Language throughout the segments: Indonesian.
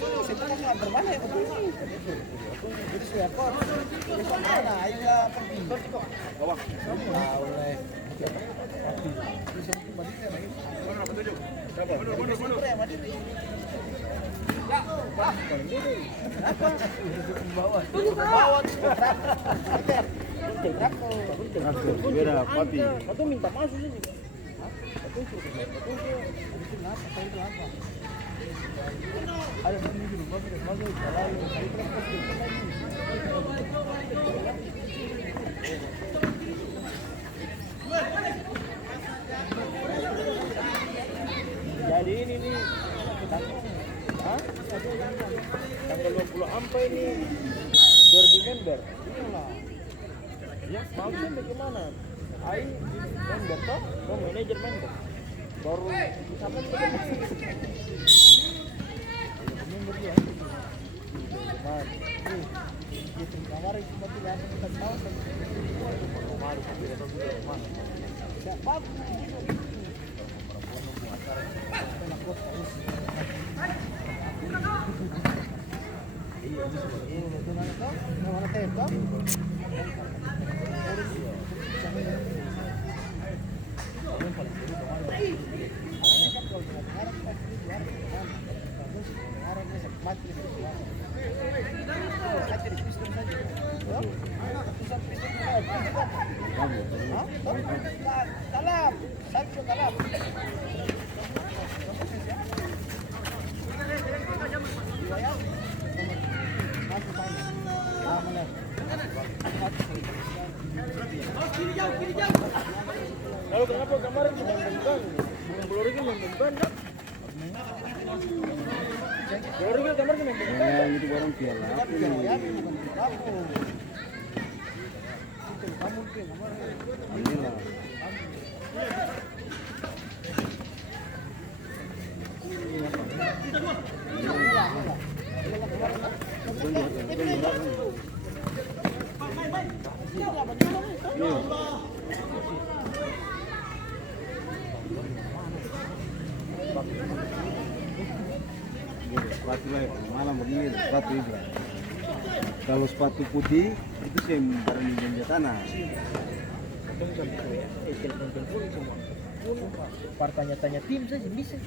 Saya kan berbana ya betul. Jadi saya kok besok mana aja pergi. Bawah. Oleh bisa kembali ke lagi. Mana petunjuk? Siapa? Mandiri. Apa? Bawah. Bawah. Beda papi. Atau minta masuk sih juga. Atau suruh apa? Ada begini dulu, masuk jalan. Jadi ini nih, tanggal 20 sampai ini 2000 member. Iyalah. Ya, maksudnya bagaimana? Ai member toh, mau manajer member. Baru sampai member dia. Itu kamar itu mati lah kita tahu kan. Mari kita tahu mana. Ya, Pak. Kalap, Sancho kalap. Lalu kenapa kemarin membentang? Peluru itu membentang kan? Peluru itu kemarin membentang. Ya, itu barang piala. Inilah. Sepatu lah, malam begini sepatu itu. Kalau sepatu putih itu sih barang di tanah. Telepon semua. Tanya-tanya tim saja bisa.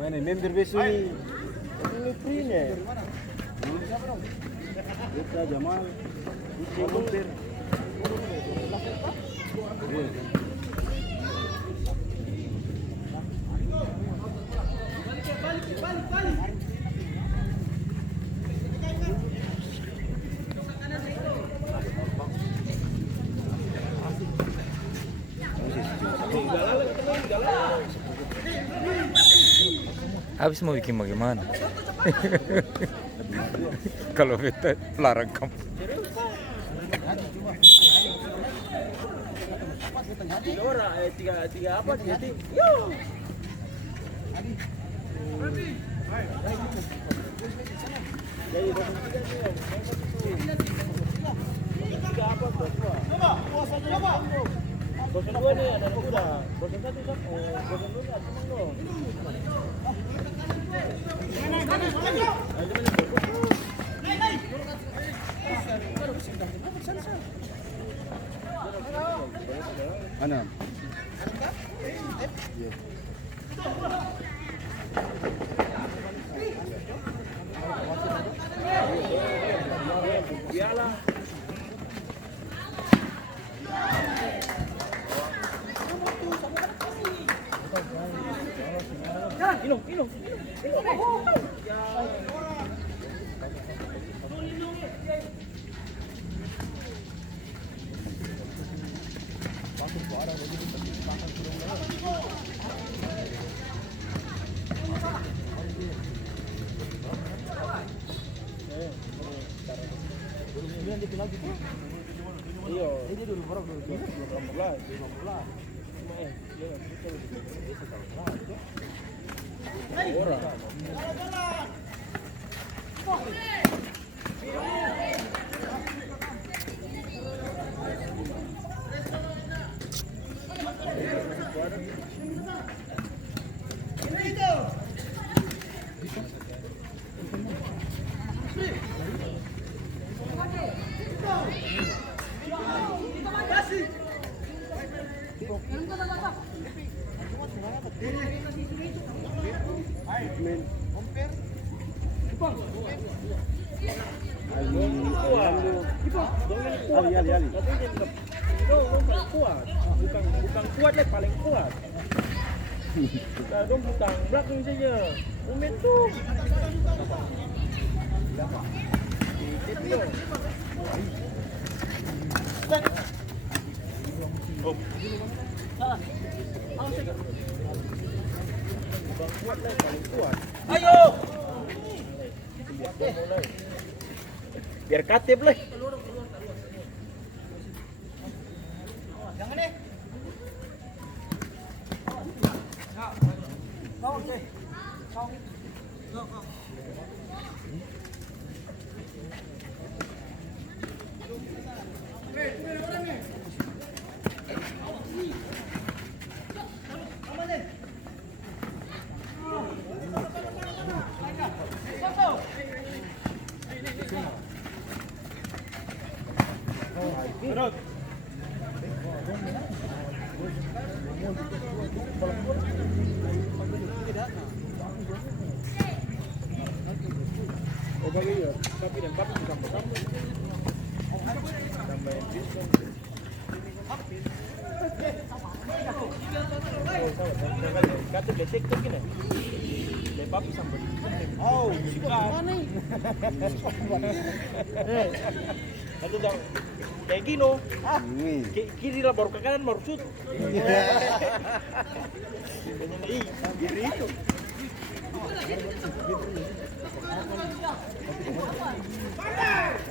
Mana member besok ini? Ini free nih. Kita Jamal, kita member. Habis mau bikin bagaimana? Kalau beta larang kamu. Tiga apa? Yo. Tiga apa? Bosan dua nih ada dua. Bosan satu kan? Bosan dua ada cuma dua. Mana? Iyalah. Iya, ini dulu baru 2015. Ali. Bukan kuat lah, paling kuat. Nah, dong bukan belakang saja. Umen tuh. Bukan kuat lah, paling kuat. Ayo. Biar katip lah. Jangan deh. Kata besek tu kena. Lepas sampai. Oh, mana? Itu dah kayak gini. Kiri lah baru ke kanan baru shoot. Kiri itu.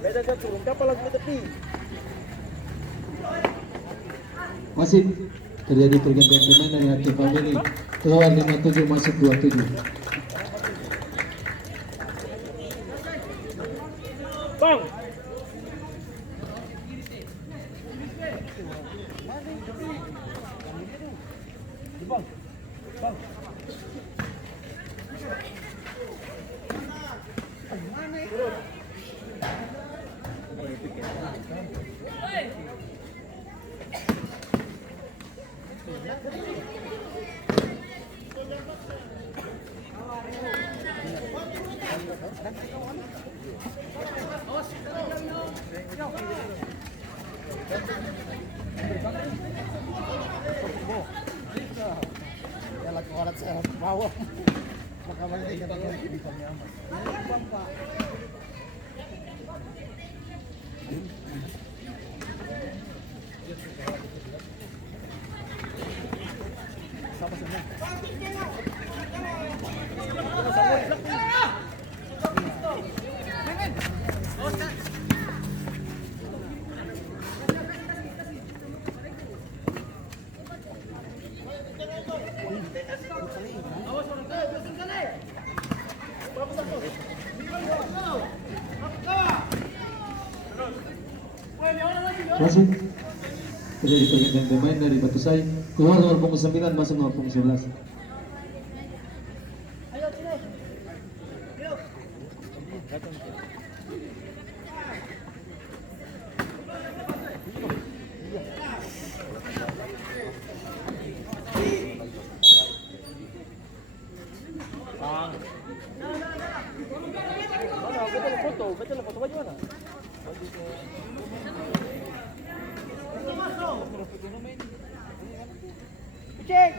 Beda kan turun kapal lagi tepi. Masih terjadi pergantian pemain dari Hakim Family. Keluar 57 masuk 27. Bang. Ya laku orang saya bawah. Maka balik kita di nyaman. Pak. Sama semua. Masih terjadi pergantian pemain dari Batu Sai. Keluar nomor punggung 9 masuk nomor punggung 11. Betul foto baju mana? Cek.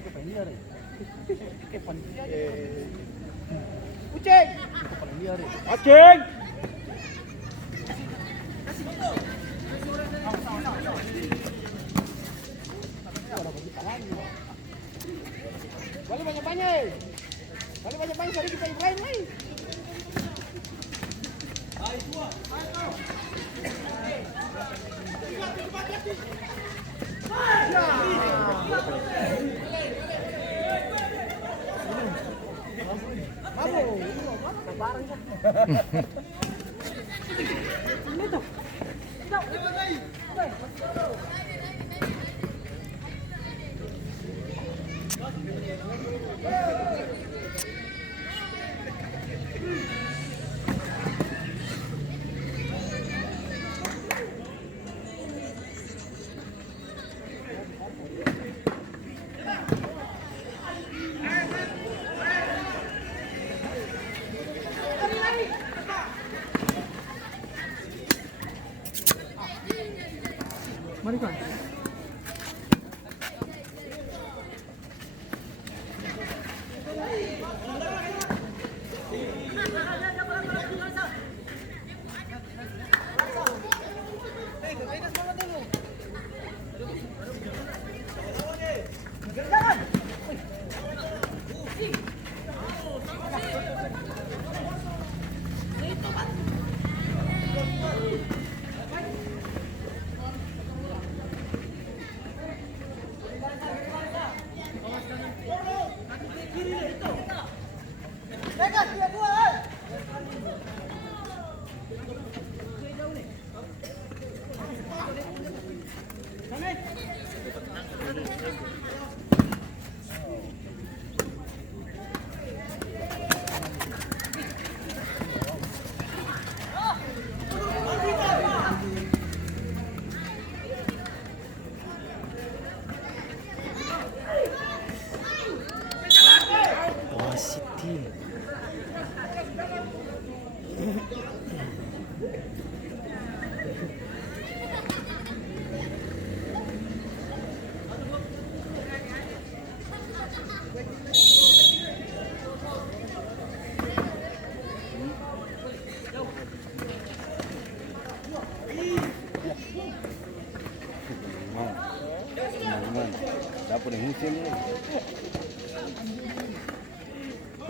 ke Pendia deh. Ke Pendia. Kucing. Ke Pendia deh. Kucing. Balik banyak-banyak. Balik banyak-banyak tadi kita Ibrahim nih. Mari kan. Dapur yang musim ini.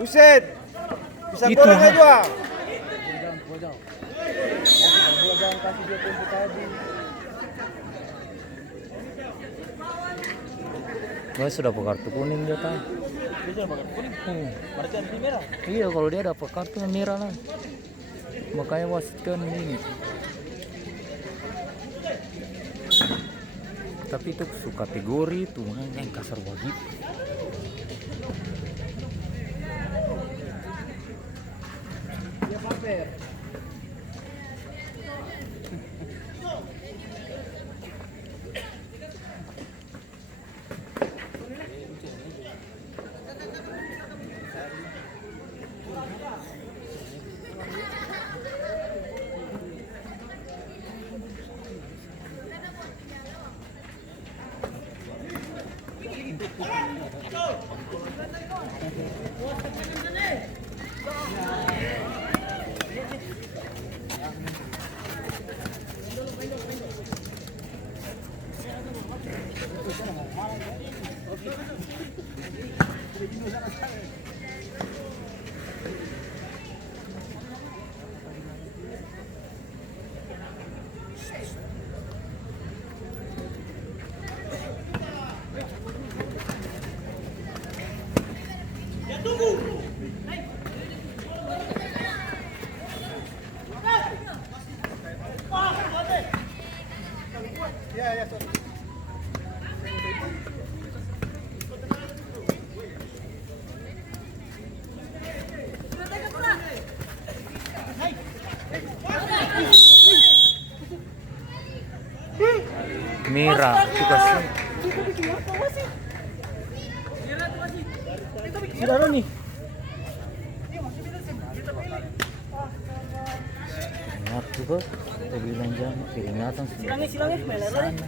Husein, bisa Itu, goreng ha? aja. Gua jangan kasih dia tempo tadi. Gua sudah dapat kartu kuning dia kan. Dia jangan pakai kuning. Berarti anti merah. Iya, kalau dia dapat kartu merah lah. Makanya wasit kan ini. Tapi itu kategori itu yang kasar banget. Dia paper. Merah itu kasih. Sudah nih. Ingat juga, kita bilang jangan peringatan sudah. Silangnya, Sana.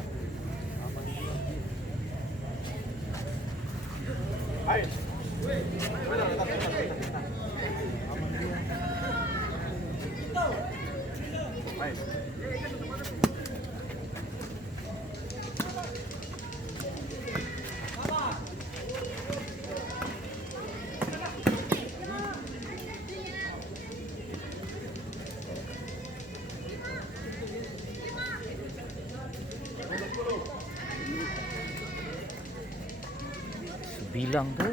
Bilang tuh.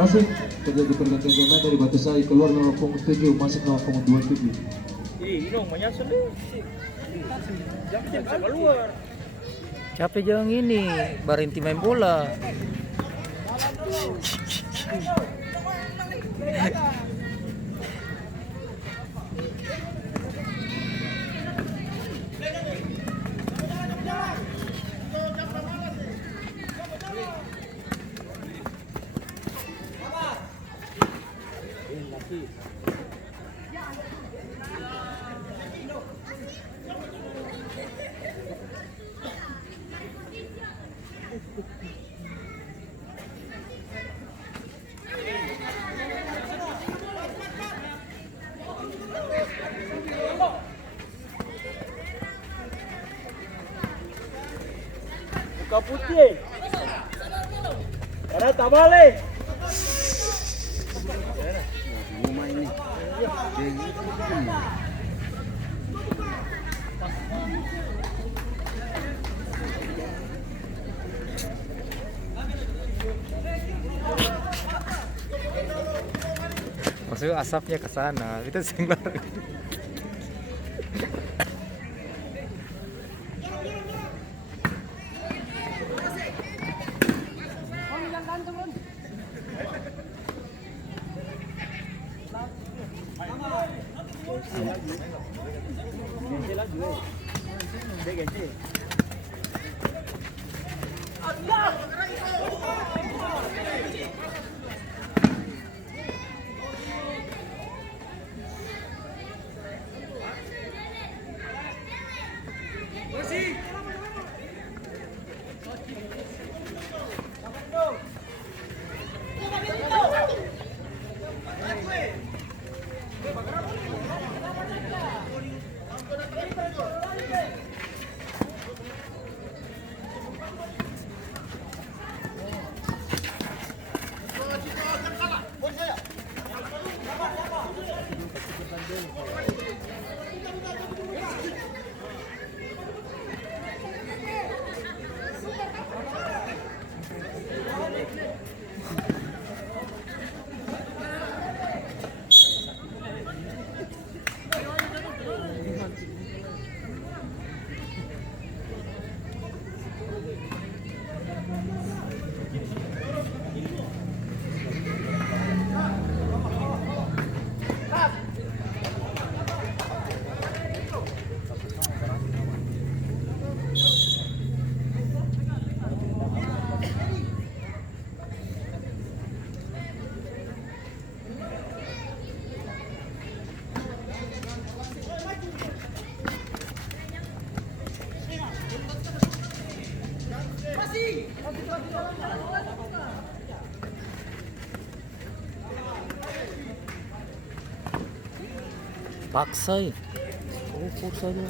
Masih terjadi pergantian pemain dari Batu Sari, keluar nomor punggung 7 masuk nomor punggung 27. Capek jangan ini, berhenti main bola. Buka putih. Karena tak balik. Rumah ini. Maksudnya asapnya ke sana, itu sing lari. Paksa ya. Ukur saja.